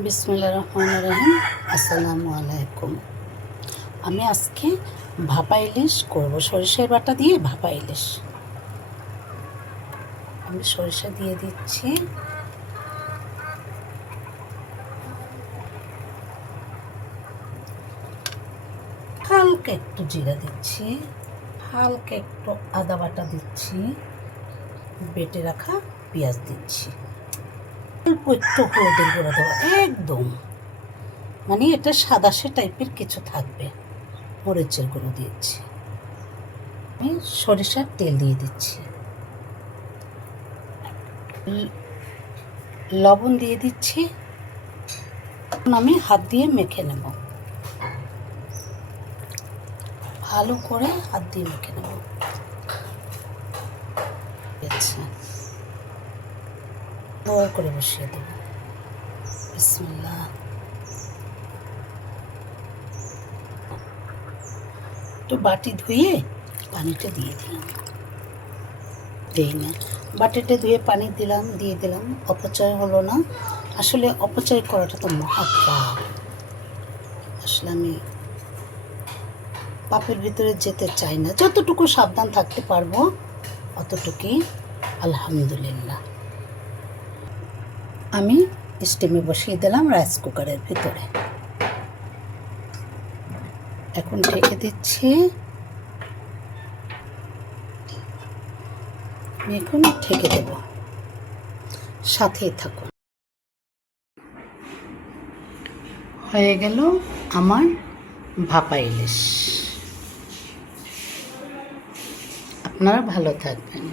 বিসমিল্লাহির রহমানির রহিম। আসসালামু আলাইকুম। আমি আজকে ভাপা ইলিশ করব, সরিষার বাটা দিয়ে ভাপা ইলিশ। আমি সরিষা দিয়ে দিচ্ছি, হালকা একটু জিরা দিচ্ছি, হালকা একটু আদা বাটা দিচ্ছি, বেটে রাখা পেঁয়াজ দিচ্ছি, অল্প একটু হলুদের গুঁড়ো দেবো, একদম মানে এটা সাদাসে টাইপের কিছু থাকবে। মরিচের গুঁড়ো দিয়েছি, আমি সরিষার তেল দিয়ে দিচ্ছি, লবণ দিয়ে দিচ্ছি। আমি হাত দিয়ে মেখে নেব, ভালো করে হাত দিয়ে মেখে নেব। আচ্ছা, দর করে বসিয়ে দেব। বিসমিল্লাহ। একটু বাটি ধুয়ে পানিটা দিয়ে দিলাম, দিই না, বাটিটা ধুয়ে পানি দিয়ে দিলাম। অপচয় হলো না। আসলে অপচয় করাটা তো মহাপাপ। আসলে আমি পাপের ভিতরে যেতে চাই না। যতটুকু সাবধান থাকতে পারবো অতটুকুই আলহামদুলিল্লাহ। আমি স্টিমে বসিয়ে দিলাম রাইস কুকারের ভিতরে। এখন ঢেকে দিচ্ছি। আমি এখন ঢেকে দেব, সাথেই থাকুন। হয়ে গেল আমার ভাপা ইলিশ। আপনারা ভালো থাকবেন।